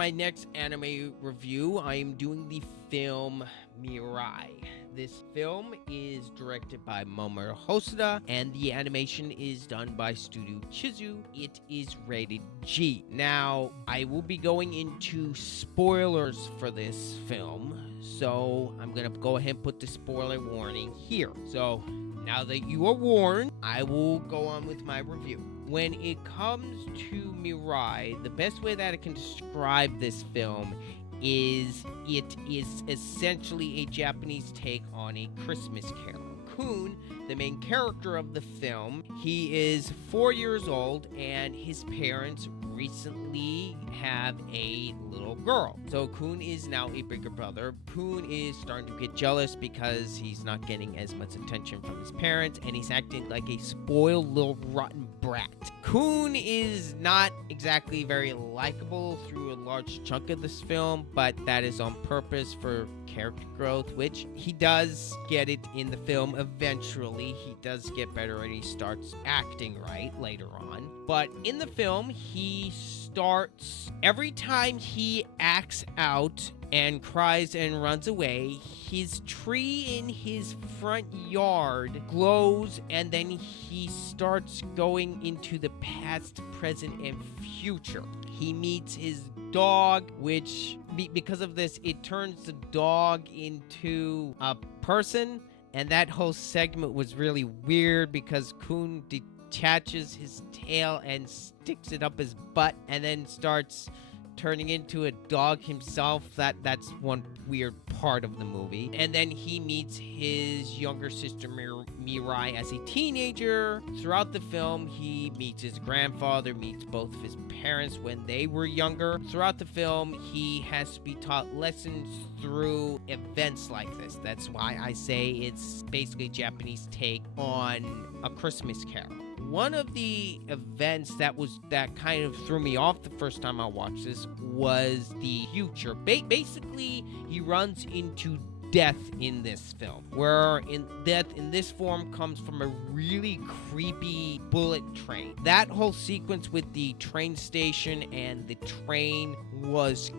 my next anime review, I am doing the film MIRAI. This film is directed by Mamoru Hosoda, and the animation is done by Studio Chizu. It is rated G. Now, I will be going into spoilers for this film, so I'm going to go ahead and put the spoiler warning here. So, now that you are warned, I will go on with my review. When it comes to MIRAI, the best way that I can describe this film is it is essentially a Japanese take on A Christmas Carol. Kun, the main character of the film, he is 4 years old, and his parents recently have a little girl. So Kun is now a bigger brother. Kun is starting to get jealous because he's not getting as much attention from his parents, and he's acting like a spoiled little rotten brat. Kun is not exactly very likable through a large chunk of this film, but that is on purpose for character growth, which he does get it in the film eventually. He does get better and he starts acting right later on. But in the film, he starts, every time he acts out and cries and runs away, his tree in his front yard glows, and then he starts going into the past, present, and future. He meets his dog, which because of this, it turns the dog into a person, and that whole segment was really weird because Kun detaches his tail and sticks it up his butt and then starts turning into a dog himself. That's one weird part of the movie. And then he meets his younger sister Mirai as a teenager. Throughout the film, he meets his grandfather, meets both of his parents when they were younger. Throughout the film, he has to be taught lessons through events like this. That's why I say it's basically a Japanese take on A Christmas Carol. One of the events that kind of threw me off the first time I watched this was the future. Basically, he runs into death in this film, where death in this form comes from a really creepy bullet train. That whole sequence with the train station and the train was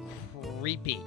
creepy.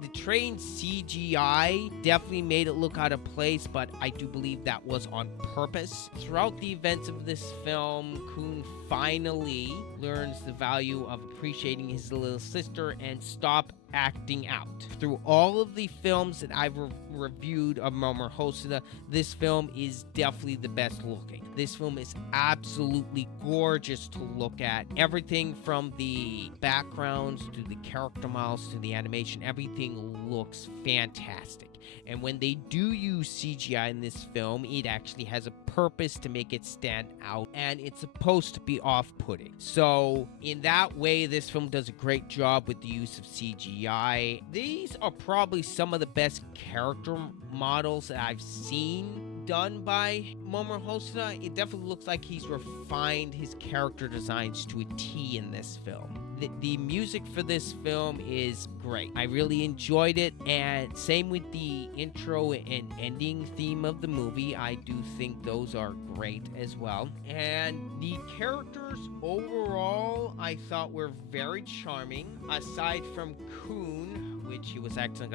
The train CGI definitely made it look out of place, but I do believe that was on purpose. Throughout the events of this film, Kun finally learns the value of appreciating his little sister and stop acting out. Through all of the films that I've reviewed of Mamoru Hosoda, this film is definitely the best looking. This film is absolutely gorgeous to look at. Everything from the backgrounds to the character models to the animation, everything looks fantastic. And when they do use CGI in this film, it actually has a purpose to make it stand out, and it's supposed to be off-putting. So, in that way, this film does a great job with the use of CGI. These are probably some of the best character models that I've seen done by Mamoru Hosoda. It definitely looks like he's refined his character designs to a T in this film. The music for this film is great. I really enjoyed it, and same with the intro and ending theme of the movie. I do think those are great as well. And the characters overall, I thought were very charming, aside from Kun, which he was acting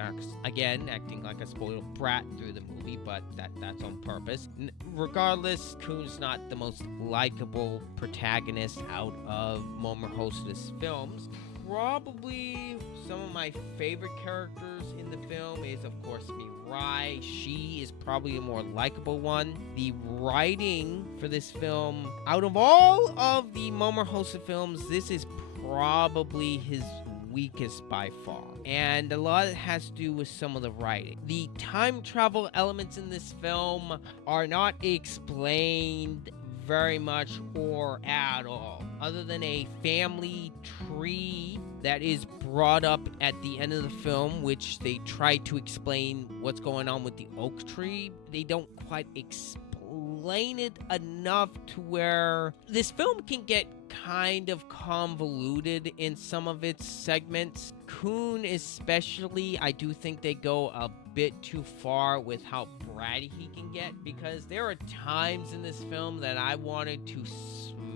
like a spoiled brat through the movie, but that's on purpose. Regardless, Kun's not the most likable protagonist out of Mamoru Hosoda's films. Probably some of my favorite characters in the film is, of course, Mirai. She is probably a more likable one. The writing for this film, out of all of the Mamoru Hosoda films, this is probably his weakest by far, and a lot of it has to do with some of the writing. The time travel elements in this film are not explained very much or at all, other than a family tree that is brought up at the end of the film, which they try to explain what's going on with the oak tree. They don't quite explain it enough to where this film can get kind of convoluted in some of its segments. Kun especially, I do think they go a bit too far with how bratty he can get, because there are times in this film that I wanted to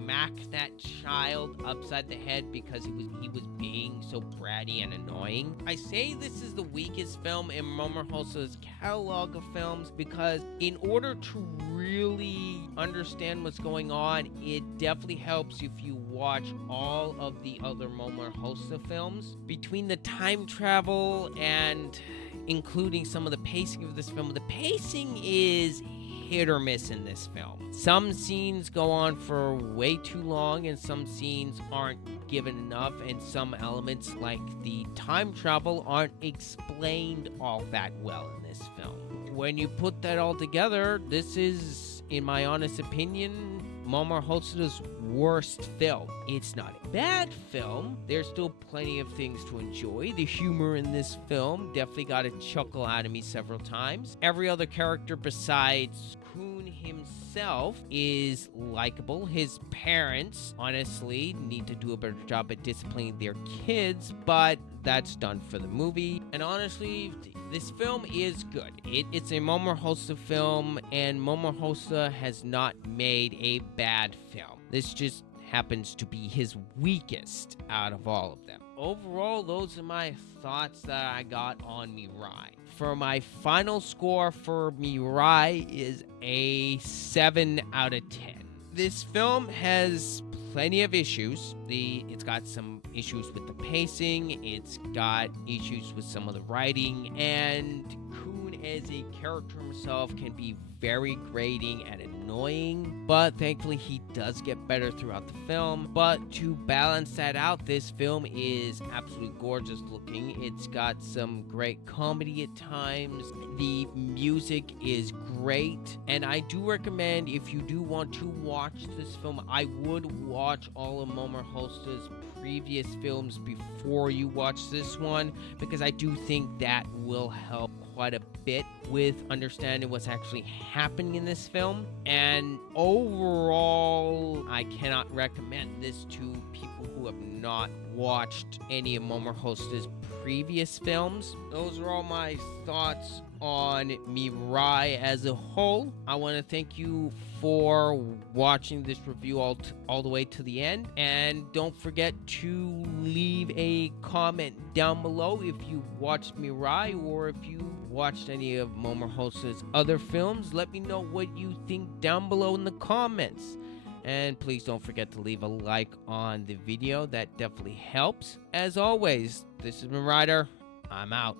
smack that child upside the head because he was being so bratty and annoying. I say this is the weakest film in Mamoru Hosoda's catalog of films because in order to really understand what's going on, it definitely helps if you watch all of the other Mamoru Hosoda films. Between the time travel and including some of the pacing of this film, the pacing is hit or miss in this film. Some scenes go on for way too long and some scenes aren't given enough, and some elements like the time travel aren't explained all that well in this film. When you put that all together, this is, in my honest opinion, Mamoru Hosoda's worst film. It's not a bad film. There's still plenty of things to enjoy. The humor in this film definitely got a chuckle out of me several times. Every other character besides Kun himself is likable. His parents, honestly, need to do a better job at disciplining their kids, but that's done for the movie. And honestly, this film is good. It's a Mamoru Hosoda film, and Mamoru Hosoda has not made a bad film. This just happens to be his weakest out of all of them. Overall, those are my thoughts that I got on Mirai. For my final score for Mirai is a 7 out of 10. This film has plenty of issues. It's got some issues with the pacing, it's got issues with some of the writing, and Kun as a character himself can be very grating and annoying, but thankfully he does get better throughout the film. But to balance that out, this film is absolutely gorgeous looking. It's got some great comedy at times. The music is great, and I do recommend, if you do want to watch this film, I would watch all of Mamoru Hosoda's previous films before you watch this one, because I do think that will help quite a bit with understanding what's actually happening in this film. And overall, I cannot recommend this to people who have not watched any of Mamoru Hosoda's previous films. Those are all my thoughts on Mirai as a whole. I want to thank you for watching this review all the way to the end, and don't forget to leave a comment down below if you watched Mirai or if you watched any of Mamoru Hosoda's other films. Let me know what you think down below in the comments. And please don't forget to leave a like on the video. That definitely helps. As always, this has been Ryder. I'm out.